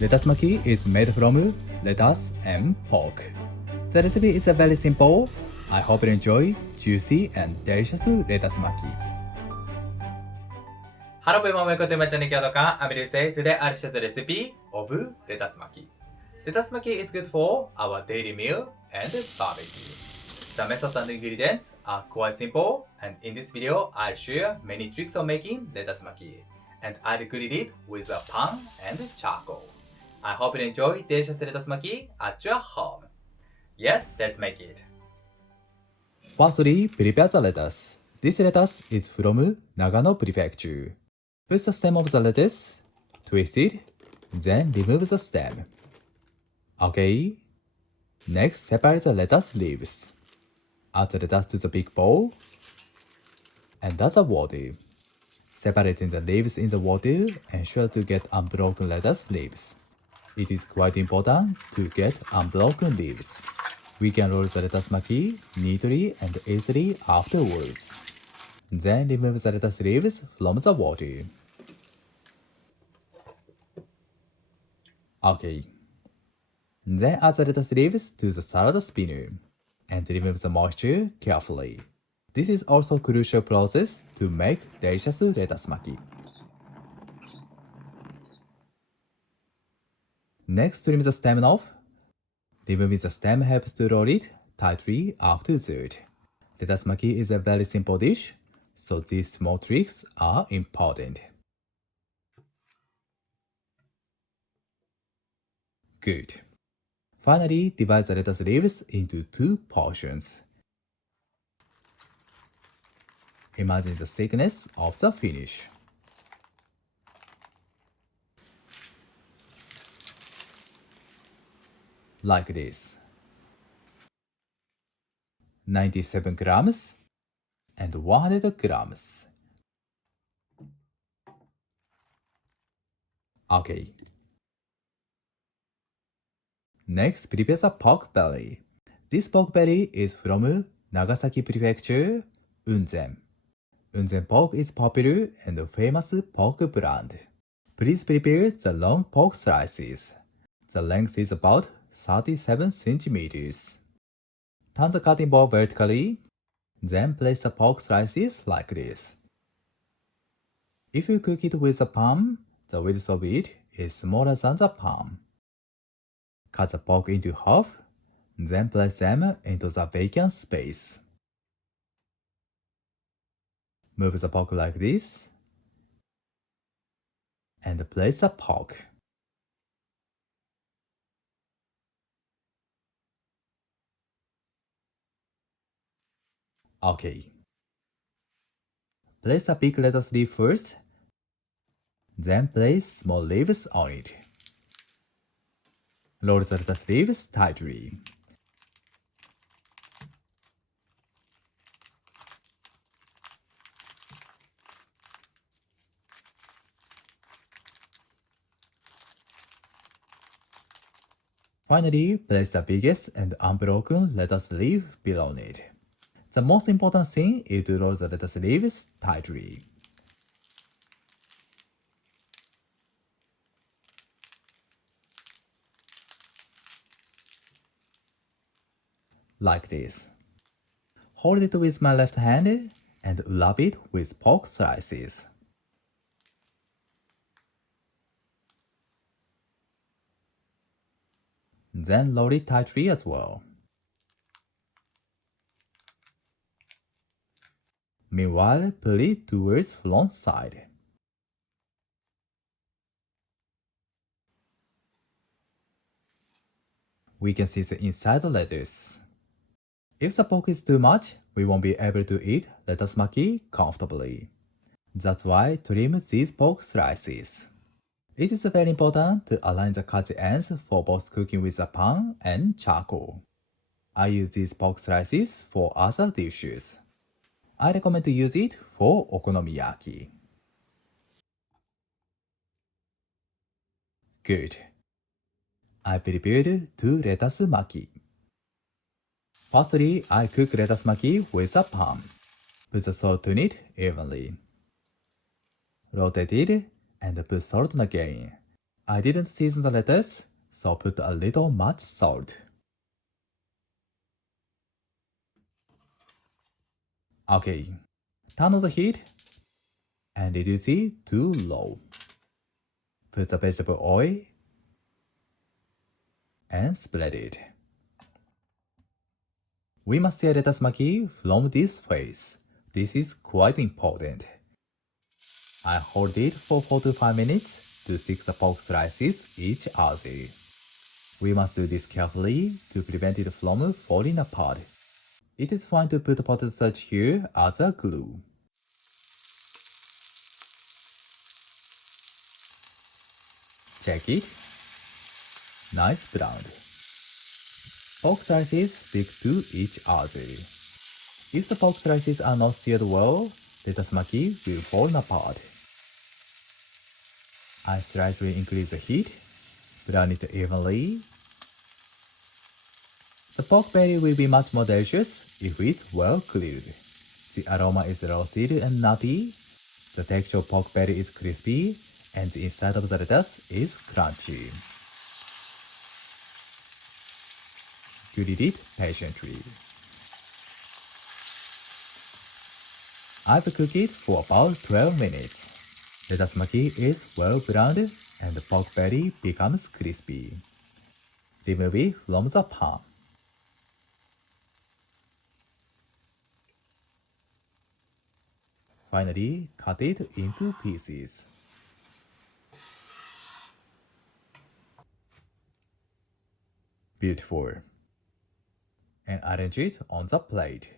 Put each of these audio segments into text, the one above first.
Lettuce maki is made from lettuce and pork. The recipe is very simple. I hope you enjoy juicy and delicious lettuce maki. Hello everyone, welcome to my channel. I'm Ryusei. Today I'll share the recipe of lettuce maki. Lettuce maki is good for our daily meal and barbecue. The method and ingredients are quite simple, and in this video I'll share many tricks of making lettuce maki, and I'll grill it with a pan and charcoal. I hope you enjoy delicious lettuce maki at your home. Yes, let's make it. Firstly, prepare the lettuce. This lettuce is from Nagano Prefecture. Put the stem of the lettuce, twist it, then remove the stem. Okay. Next, separate the lettuce leaves. Add the lettuce to the big bowl and add the water. Separating the leaves in the water ensure to get unbroken lettuce leaves. It is quite important to get unbroken leaves. We can roll the lettuce maki neatly and easily afterwards. Then remove the lettuce leaves from the water. Okay. Then add the lettuce leaves to the salad spinner and remove the moisture carefully. This is also a crucial process to make delicious lettuce maki. Next, trim the stem off. Removing the stem helps to roll it tightly after that. Lettuce maki is a very simple dish, so these small tricks are important. Good. Finally, divide the lettuce leaves into 2 portions. Imagine the thickness of the finish. Like this. 97 grams and 100 grams. Okay. Next, prepare the pork belly. This pork belly is from Nagasaki Prefecture, Unzen. Unzen pork is popular and famous pork brand. Please prepare the long pork slices. The length is about 37 centimeters. Turn the cutting board vertically, then place the pork slices like this. If you cook it with a pan, the width of it is smaller than the pan. Cut the pork into half, then place them into the vacant space. Move the pork like this, and place the pork. Okay. Place a big lettuce leaf first, then place small leaves on it. Roll the lettuce leaves tightly. Finally, place the biggest and unbroken lettuce leaf below it. The most important thing is to roll the lettuce leaves tightly. Like this. Hold it with my left hand and wrap it with pork slices. Then roll it tightly as well. Meanwhile, pull it towards front side. We can see the inside lettuce. If the pork is too much, we won't be able to eat lettuce maki comfortably. That's why trim these pork slices. It is very important to align the cut ends for both cooking with a pan and charcoal. I use these pork slices for other dishes. I recommend to use it for okonomiyaki. Good. I prepared 2 lettuce maki. Firstly, I cook lettuce maki with a pan. Put the salt on it evenly. Rotate it and put salt on again. I didn't season the lettuce, so put a little much salt. Okay, turn on the heat and reduce it to low. Put the vegetable oil and spread it. We must see lettuce maki from this phase. This is quite important. I hold it for 4 to 5 minutes to stick the pork slices each other. We must do this carefully to prevent it from falling apart. It is fine to put potato starch here as a glue. Check it. Nice brown. Pork slices stick to each other. If the pork slices are not seared well, lettuce maki will fall apart. I slightly increase the heat, brown it evenly. The pork belly will be much more delicious if it's well grilled. The aroma is roasted and nutty. The texture of pork belly is crispy, and the inside of the lettuce is crunchy. Grill it patiently. I've cooked it for about 12 minutes. Lettuce maki is well browned and the pork belly becomes crispy. Remove it from the pan. Finally, cut it into pieces. Beautiful. And arrange it on the plate.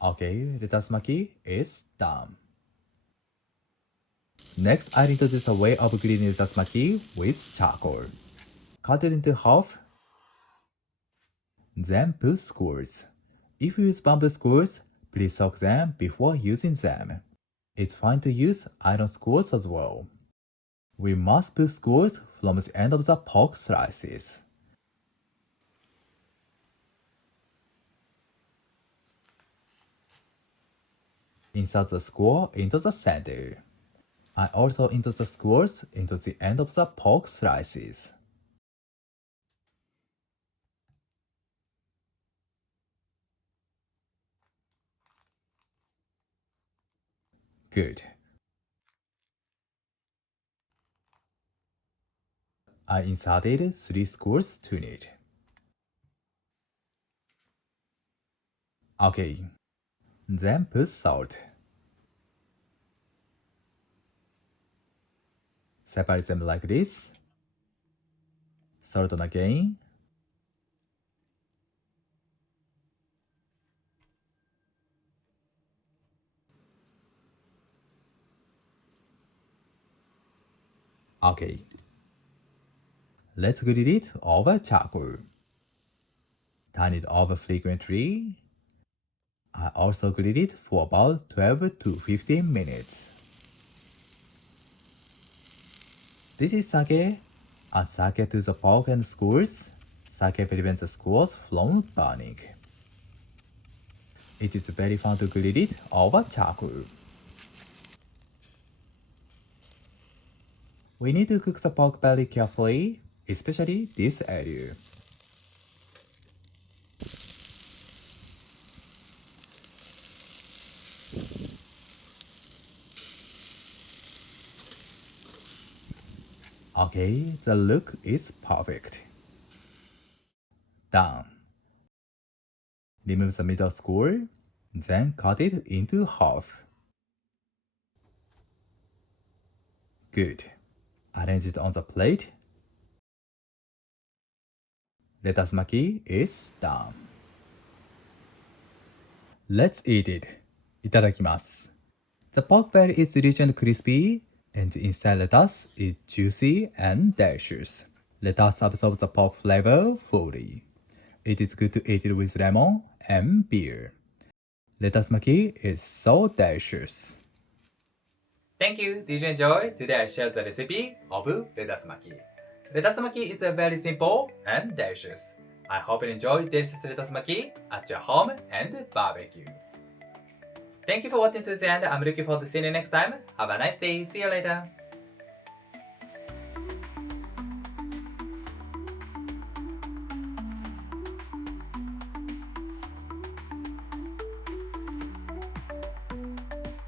Okay, lettuce maki is done. Next, I'll introduce a way of grilling lettuce maki with charcoal. Cut it into half, then put skewers. If you use bamboo skewers, please soak them before using them. It's fine to use iron skewers as well. We must put skewers from the end of the pork slices. Insert the skewer into the center. I also insert the skewers into the end of the pork slices. Good. I inserted 3 skewers to it. Okay. Then put salt. Separate them like this. Salt on again. Okay. Let's grill it over charcoal. Turn it over frequently. I also grill it for about 12 to 15 minutes. This is sake. Add sake to the pork and skewers. Sake prevents the skewers from burning. It is very fun to grill it over charcoal. We need to cook the pork belly carefully, especially this area. Okay, the look is perfect. Done. Remove the middle skewer, then cut it into half. Good. Arrange it on the plate. Lettuce maki is done. Let's eat it. いただきます. The pork belly is rich and crispy, and the inside lettuce is juicy and delicious. Lettuce absorbs the pork flavor fully. It is good to eat it with lemon and beer. Lettuce maki is so delicious. Thank you. Did you enjoy? Today I shared the recipe of lettuce maki. Lettuce maki is very simple and delicious. I hope you enjoy delicious lettuce maki at your home and barbecue. Thank you for watching to the end. I'm looking forward to seeing you next time. Have a nice day. See you later.